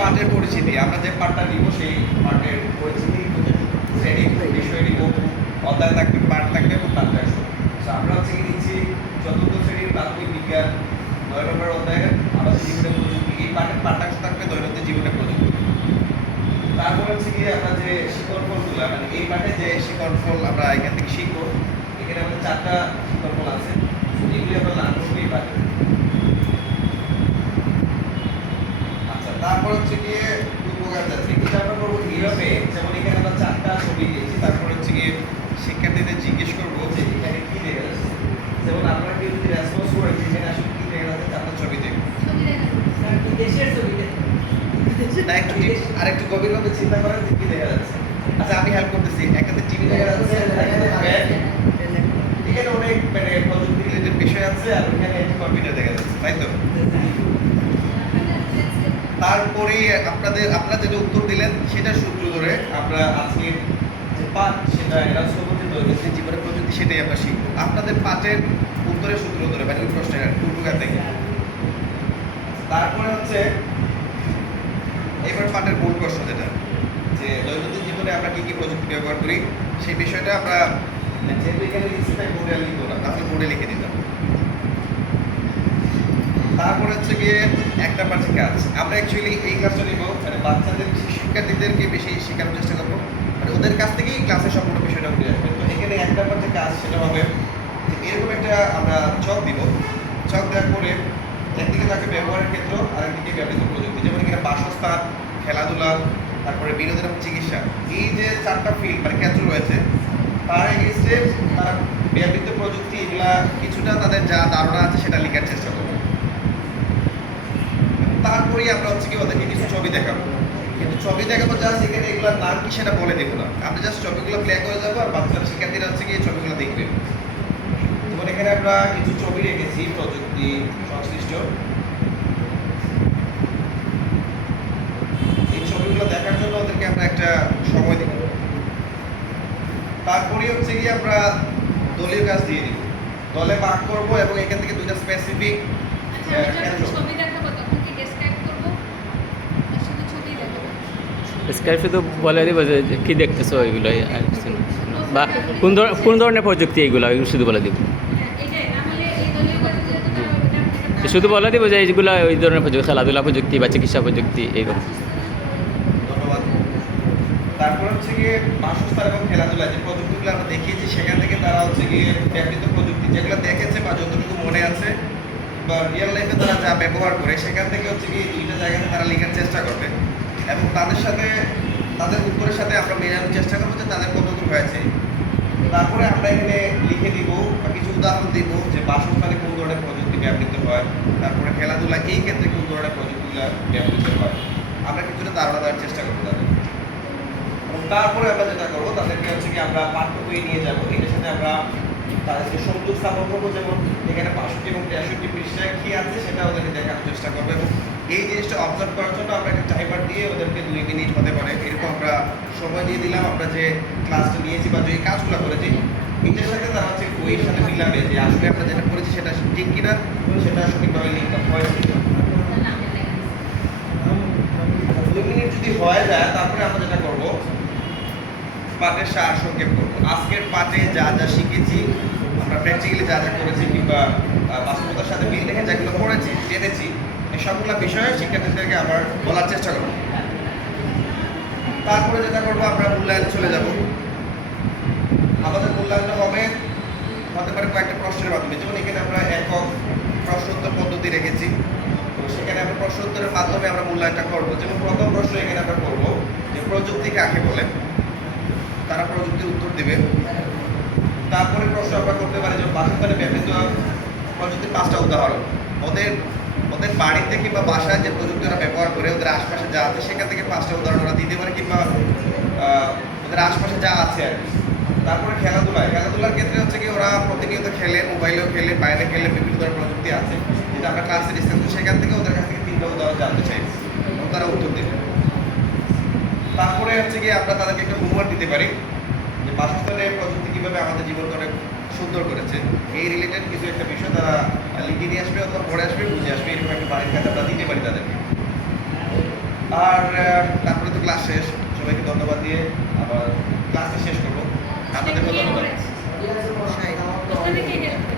পাঠের পরিচিতি, আমরা যে পাঠটা নিব সেই পাঠের পরিচিতি, শ্রেণী, বিষয় নিব, অধ্যায় থাকবে, পাঠ থাকবে এবং তার ব্যাখ্যা। আমরা হচ্ছে কি নিচ্ছি চতুর্থ শ্রেণীর প্রাথমিক বিজ্ঞান 9 নম্বর অধ্যায়ের আমাদের জীবনের প্রযুক্তি। এই পাঠটা থাকবে দৈনন্দিন জীবনের প্রযুক্তি। তারপর হচ্ছে কি আমরা যে শিকড়ফলগুলো, মানে এই পাঠে যে শিকড়ফল আমরা এখান থেকে শিখবো, এখানে আমাদের 4টা শিকড়ফল আছে, এগুলি আমরা লার্ন করবো এই পাঠে। আচ্ছা, তারপর হচ্ছে গিয়ে উপকার যাচ্ছে, এটা আমরা করবো এইভাবে, যেমন এখানে আমরা 4টা ছবি দিয়েছি। তারপর হচ্ছে গিয়ে শিক্ষার্থীদের জিজ্ঞেস করবো যে এখানে কি দেখা যাচ্ছে, যেমন আপনারা কেউ যদি রেসপন্স করেন যে এখানে আসলে কি দেখা যাচ্ছে 4টা ছবি দেখুন। দেশের ছবি না, আরেকটু গভীরভাবে চিন্তা করেন যে কি দেখা যাচ্ছে। আচ্ছা, আমি হেল্প করতেছি। একটাতে টিভি দেখা যাচ্ছে, একটাতে ফ্যান, এখানে অনেক মানে প্রযুক্তি রিলেটেড বিষয় আছে, আর এখানে কম্পিউটার দেখা যাচ্ছে, তাই তো? তারপরে আপনারা যেটা উত্তর দিলেন সেটা সূত্র ধরে আমরা আজকে যে পাঠ, সেটা এরাস করতে দৈনন্দিন জীবনের প্রযুক্তি, সেটাই আমরা শিখবো। আপনাদের পাঠের উত্তরের সূত্র ধরে, মানে ওই প্রশ্নের পূর্বকার থেকে। তারপরে হচ্ছে এবার পাঠের মূল প্রশ্ন, যেটা যে দৈনন্দিন জীবনে আমরা কি কি প্রযুক্তি ব্যবহার করি, সেই বিষয়টা আমরা যেহেতু এখানে লিখছি তাই বোর্ডে লিখবো না, তাহলে বোর্ডে লিখে দিতাম। তারপরে হচ্ছে গিয়ে একটা পার্টি কাজ, আমরা অ্যাকচুয়ালি এই কাজটা নিব, মানে বাচ্চাদের, শিক্ষার্থীদেরকে বেশি শেখানোর চেষ্টা করবো, মানে ওদের কাছ থেকেই ক্লাসের সম্পূর্ণ বিষয়টা উঠে আসবে। তো এখানে একটা পার্টি কাজ, সেটা হবে যে এরকম একটা আমরা চক দিব, চক দেওয়ার পরে একদিকে থাকে ব্যবহারের ক্ষেত্র, আর একদিকে ব্যবহৃত প্রযুক্তি, যেমন এখানে বাসস্থান, খেলাধুলা, তারপরে বিনোদন এবং চিকিৎসা, এই যে 4টা ফিল্ড মানে ক্ষেত্র রয়েছে, তার এগেইনস্টে তারা ব্যবহৃত প্রযুক্তি, এগুলা কিছুটা তাদের যা ধারণা আছে সেটা লেখার চেষ্টা করবে। তারপরেই আমরা হচ্ছে কি ওদেরকে কিছু ছবি দেখাবো, কিন্তু ছবি দেখাবো জাস্ট, এখানে এগুলোর নাম কি সেটা বলে দেবো না, আমরা জাস্ট ছবিগুলো প্লে করে যাবো, আর বাচ্চারা, শিক্ষার্থীরা হচ্ছে কি এই ছবিগুলো দেখবে। যেমন এখানে আমরা কিছু ছবি রেখেছি প্রযুক্তি সংশ্লিষ্ট, এই ছবিগুলো দেখার জন্য ওদেরকে আমরা একটা সময় দিব। তারপরে হচ্ছে কি আমরা দলীয় কাজ দিয়ে দিব, দলে ভাগ করবো, এবং এখান থেকে 2টা স্পেসিফিক স্কাই শুধু বলে দিব যে কি দেখতেছো ওইগুলোই, আর কিছু না। বা কোন ধরনের প্রযুক্তি এইগুলো, ওইগুলো শুধু বলে দিব। শুধু বলে দিব যে এইগুলো ওই ধরনের প্রযুক্তি, খেলাধুলা প্রযুক্তি বা চিকিৎসা প্রযুক্তি এইরকম। ধন্যবাদ। তারপর হচ্ছে গিয়ে বাসস্থান এবং খেলাধুলা যে প্রযুক্তিগুলো আমরা দেখিয়েছি, সেখান থেকে তারা হচ্ছে গিয়ে ব্যবহৃত প্রযুক্তি যেগুলো দেখেছে বা যতটুকু মনে আছে বা রিয়েল লাইফে তারা যা ব্যবহার করে, সেখান থেকে হচ্ছে গিয়ে 2টা জায়গাতে তারা লেখার চেষ্টা করবে, এবং তাদের সাথে, তাদের উত্তরের সাথে আমরা মেলানোর চেষ্টা করবো যে তাদের কতদূর হয়েছে। তারপরে আমরা এখানে লিখে দিব বা কিছু উদাহরণ দিব যে বাসস্থানে কোন ধরনের প্রযুক্তি ব্যবহৃত হয়, তারপরে খেলাধুলা এই ক্ষেত্রে কোন ধরনের প্রযুক্তিগুলো ব্যবহৃত হয়, আমরা কিছুটা ধারণা দেওয়ার চেষ্টা করবো তাদের। তারপরে আমরা যেটা করবো, তাদেরকে হচ্ছে কি আমরা পাঠ্য বই নিয়ে যাবো, এটার সাথে আমরা তাদেরকে সংযোগ স্থাপন করবো, যেমন এখানে 65 এবং 63 পৃষ্ঠায় কি আছে সেটা ওদেরকে দেখানোর চেষ্টা করবো, এবং এই জিনিসটা অবজার্ভ করার জন্য আমরা একটা টাইমার দিয়ে ওদেরকে 2 মিনিট হতে পারে এরকম আমরা সময় দিয়ে দিলাম। আমরা যে ক্লাসটা নিয়েছি বা যে কাজগুলো করেছি, এটার সাথে তারা হচ্ছে বইয়ের সাথে মিলাবে যে আসলে আমরা যেটা করেছি সেটা ঠিক কিনা, সেটা সঠিকভাবে লিঙ্ক আপ হয় কিনা। 2 মিনিট যদি হয়ে যায়, তারপরে আমরা যেটা করবো, পাঠের সার সংক্ষেপ করবো। আজকের পাঠে যা যা শিখেছি, আমরা প্র্যাকটিক্যালি যা যা করেছি, কিংবা বাস্তবতার সাথে মিল রেখে যেগুলো পড়েছি, জেনেছি, এই সবগুলো বিষয়ে শিক্ষার্থীদেরকে আবার বলার চেষ্টা করবো। তারপরে যেটা করবো, আমরা মূল্যায়নে চলে যাব। আমাদের মূল্যায়নটা হতে পারে কয়েকটা প্রশ্নের মাধ্যমে, যেমন এখানে আমরা একক প্রশ্ন উত্তর পদ্ধতি রেখেছি, তো সেখানে আমরা প্রশ্ন উত্তরের মাধ্যমে আমরা মূল্যায়নটা করবো। যেমন প্রথম প্রশ্ন এখানে আমরা করবো যে প্রযুক্তি কাকে বলে, তারা প্রযুক্তির উত্তর দেবে। তারপরে প্রশ্ন আমরা করতে পারি যে বাসস্থানে ব্যবহৃত প্রযুক্তির 5টা উদাহরণ, ওদের বাড়িতে কিংবা বাসায় যে প্রযুক্তি ওরা ব্যবহার করে, ওদের আশপাশে যা আছে সেখান থেকে 5টা উদাহরণ ওরা দিতে পারে, কিংবা ওদের আশপাশে যা আছে আর কি। তারপরে খেলাধুলার ক্ষেত্রে হচ্ছে কি ওরা প্রতিনিয়ত খেলে, মোবাইলেও খেলে, বাইরে খেলে, বিভিন্ন ধরনের প্রযুক্তি আছে যেটা আমরা ক্লাসে ডিসকাস করি, সেখান থেকে ওদের কাছ থেকে 3টা উদাহরণ জানতে চাই এবং তারা উত্তর দেবে। তারপরে হচ্ছে কি আমরা তাদেরকে একটা হোমওয়ার্ক দিতে পারি যে বাসস্থানের প্রযুক্তি কীভাবে আমাদের জীবনকে অনেক সুন্দর করেছে, এই রিলেটেড কিছু একটা বিষয় তারা লিখে নিয়ে আসবে অথবা পড়ে আসবে, বুঝে আসবে, এরকম একটা বাড়ির কাজ আমরা দিতে পারি তাদেরকে। আর তারপরে তো ক্লাস শেষ, সবাইকে ধন্যবাদ দিয়ে আবার ক্লাসে শেষ করবো। আপনাদেরকে কে ধন্যবাদ। করেছে? ওখানে কে help করেছে?